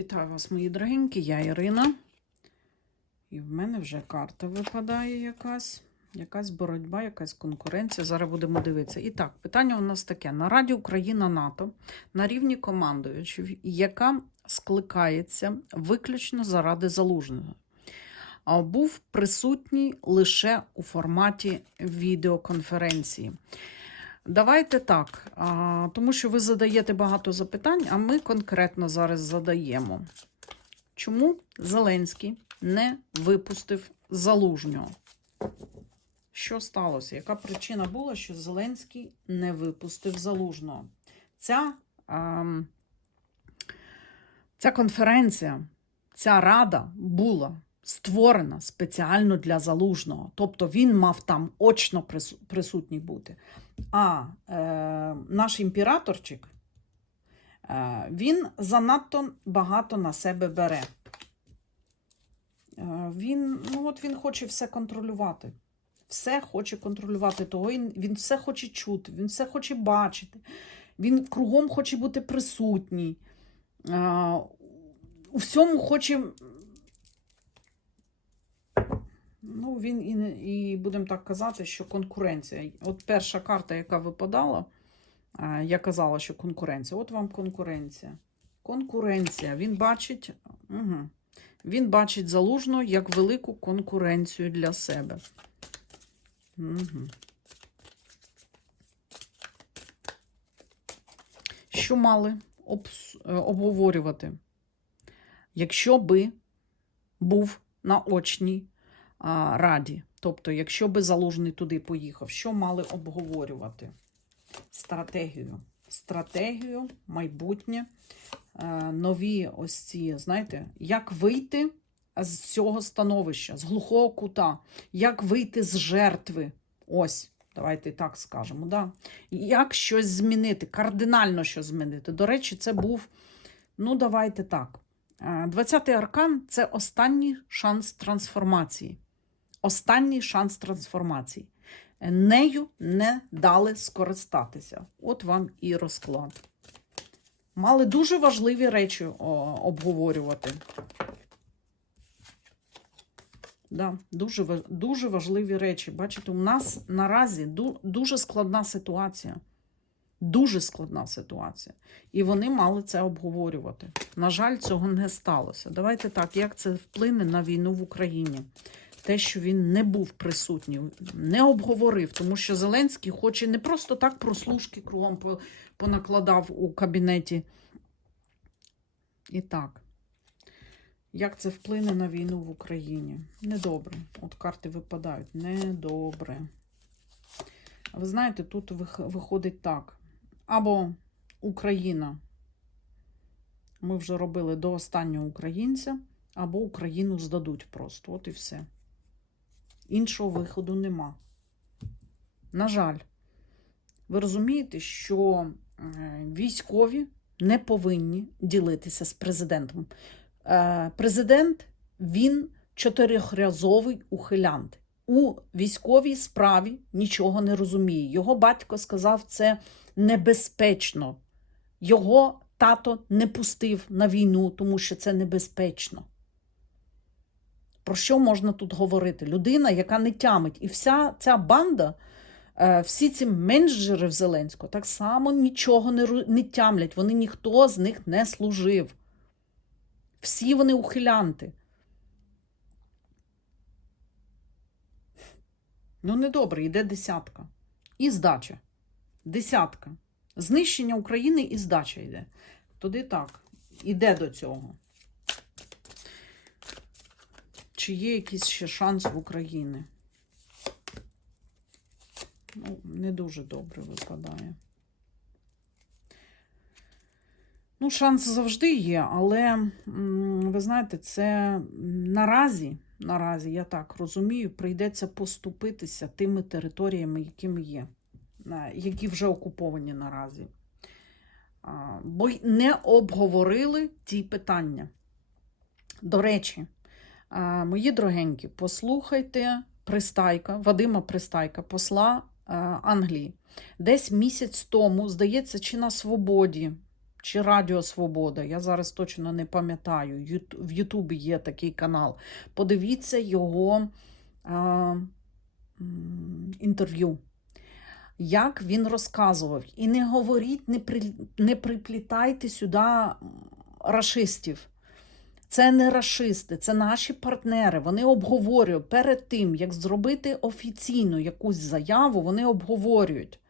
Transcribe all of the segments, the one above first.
Вітаю вас, мої дорогенькі, я Ірина. І в мене вже карта випадає якась. Якась боротьба, якась конкуренція. Зараз будемо дивитися. І так, питання у нас таке: на Раді Україна НАТО на рівні командуючих, яка скликається виключно заради залужного, був присутній лише у форматі відеоконференції. Давайте так, а, тому що ви задаєте багато запитань, а ми конкретно зараз задаємо. Чому Зеленський не випустив залужнього? Що сталося? Яка причина була, що Зеленський не випустив залужного? Ця, ем, ця конференція, ця рада була створена спеціально для залужного. Тобто він мав там очно присутній бути. А е, наш імператорчик, е, він занадто багато на себе бере. Е, він, ну от він хоче все контролювати. Все хоче контролювати, того він, все хоче чути, він все хоче бачити, він кругом хоче бути присутній. Е, у всьому хоче. Ну, він і, і будемо так казати, що конкуренція. От перша карта, яка випадала, я казала, що конкуренція. От вам конкуренція. Конкуренція. Він бачить, угу. він бачить залужно як велику конкуренцію для себе. Угу. Що мали обс- е, обговорювати? Якщо би був на очній а, раді. Тобто, якщо би залужний туди поїхав, що мали обговорювати? Стратегію. Стратегію, майбутнє, е, нові ось ці, знаєте, як вийти з цього становища, з глухого кута, як вийти з жертви. Ось, давайте так скажемо. Да? Як щось змінити, кардинально щось змінити. До речі, це був, ну, давайте так. Е, 20-й аркан це останній шанс трансформації. Останній шанс трансформації. Нею не дали скористатися. От вам і розклад. Мали дуже важливі речі обговорювати. Да, дуже, дуже важливі речі. Бачите, у нас наразі дуже складна ситуація. Дуже складна ситуація. І вони мали це обговорювати. На жаль, цього не сталося. Давайте так, як це вплине на війну в Україні? Те, що він не був присутній, не обговорив, тому що Зеленський хоче не просто так прослушки кругом понакладав у кабінеті. І так, як це вплине на війну в Україні? Недобре. От карти випадають. Недобре. Ви знаєте, тут виходить так. Або Україна. Ми вже робили до останнього українця, або Україну здадуть просто. От і все. Іншого виходу нема. На жаль, ви розумієте, що е, військові не повинні ділитися з президентом. Е, Президент він чотирьохразовий ухилянт. У військовій справі нічого не розуміє. Його батько сказав, це небезпечно. Його тато не пустив на війну, тому що це небезпечно. Про що можна тут говорити? Людина, яка не тямить. І вся ця банда, е, всі ці менеджери в Зеленського так само нічого не, не тямлять. Вони ніхто з них не служив. Всі вони ухилянти. Ну, недобре, йде десятка. І здача. Десятка. Знищення України і здача йде. Туди так. Іде до цього. Чи є якийсь ще шанс в Україні? Ну, не дуже добре випадає. Ну, шанс завжди є, але ви знаєте, це наразі, наразі, я так розумію, прийдеться поступитися тими територіями, якими є, які вже окуповані наразі. Бо не обговорили ті питання. До речі, мої дорогенькі, послухайте Пристайка, Вадима Пристайка, посла Англії. Десь місяць тому, здається, чи на свободі чи Радіо Свобода. Я зараз точно не пам'ятаю. В Ютубі є такий канал. Подивіться його а, інтерв'ю. Як він розказував. І не говоріть, не, при, не приплітайте сюди рашистів. Це не рашисти, це наші партнери. Вони обговорюють перед тим, як зробити офіційну якусь заяву, вони обговорюють.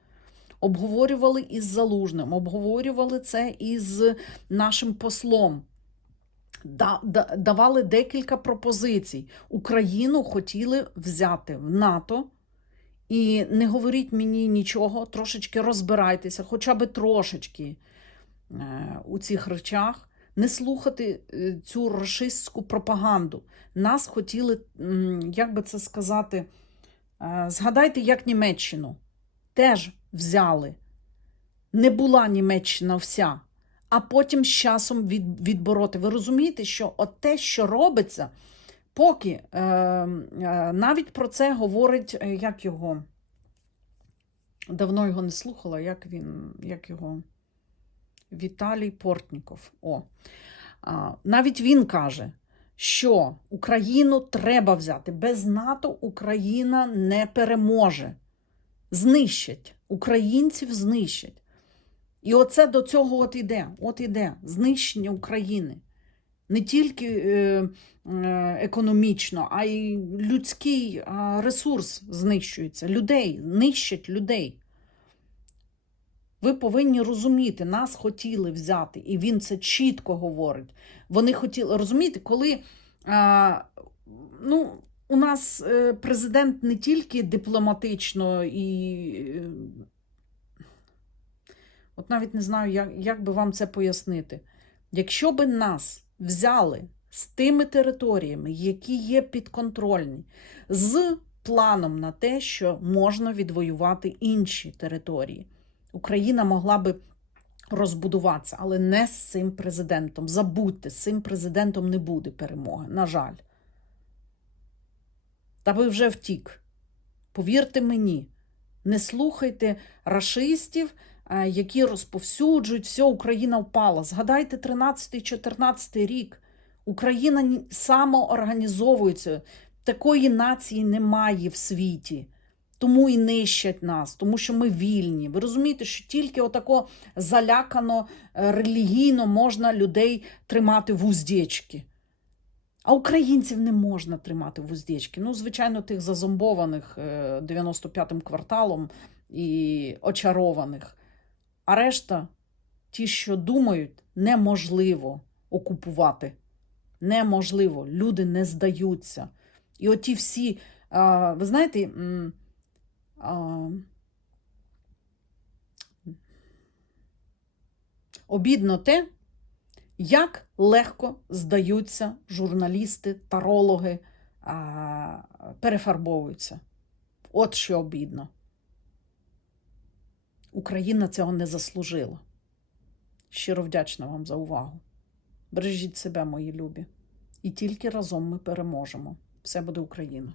Обговорювали із Залужним, обговорювали це із нашим послом. Да, да, давали декілька пропозицій. Україну хотіли взяти в НАТО. І не говоріть мені нічого, трошечки розбирайтеся, хоча би трошечки е, у цих речах не слухати е, цю рашистську пропаганду. Нас хотіли, як би це сказати, е, згадайте, як Німеччину теж взяли. Не була Німеччина вся, а потім з часом від, відбороти. Ви розумієте, що от те, що робиться, поки е, навіть про це говорить, як його. Давно його не слухала, як він, як його. Віталій Портніков. О. Навіть він каже, що Україну треба взяти. Без НАТО Україна не переможе. Знищать. Українців знищать. І оце до цього от іде. От іде знищення України. Не тільки е, е, економічно, а й людський ресурс знищується. Людей, нищать людей. Ви повинні розуміти, нас хотіли взяти, і він це чітко говорить. Вони хотіли розумієте, коли а, ну, у нас е, президент не тільки дипломатично і. е, От навіть не знаю, як, як би вам це пояснити. Якщо би нас взяли з тими територіями, які є підконтрольні, з планом на те, що можна відвоювати інші території. Україна могла би розбудуватися, але не з цим президентом. Забудьте, з цим президентом не буде перемоги. На жаль. Та ви вже втік. Повірте мені, не слухайте рашистів, е, які розповсюджують, все, Україна впала. Згадайте 13-14 рік. Україна самоорганізовується. Такої нації немає в світі. Тому і нищать нас, тому що ми вільні. Ви розумієте, що тільки отако залякано е, релігійно можна людей тримати в уздечки. А українців не можна тримати в уздечки. Ну, звичайно, тих зазомбованих е, 95-м кварталом і очарованих. А решта, ті, що думають, неможливо окупувати. Неможливо. Люди не здаються. І оті всі, ви знаєте, обідно те, як легко здаються журналісти, тарологи, перефарбовуються. От що обідно. Україна цього не заслужила. Щиро вдячна вам за увагу. Бережіть себе, мої любі. І тільки разом ми переможемо. Все буде Україна.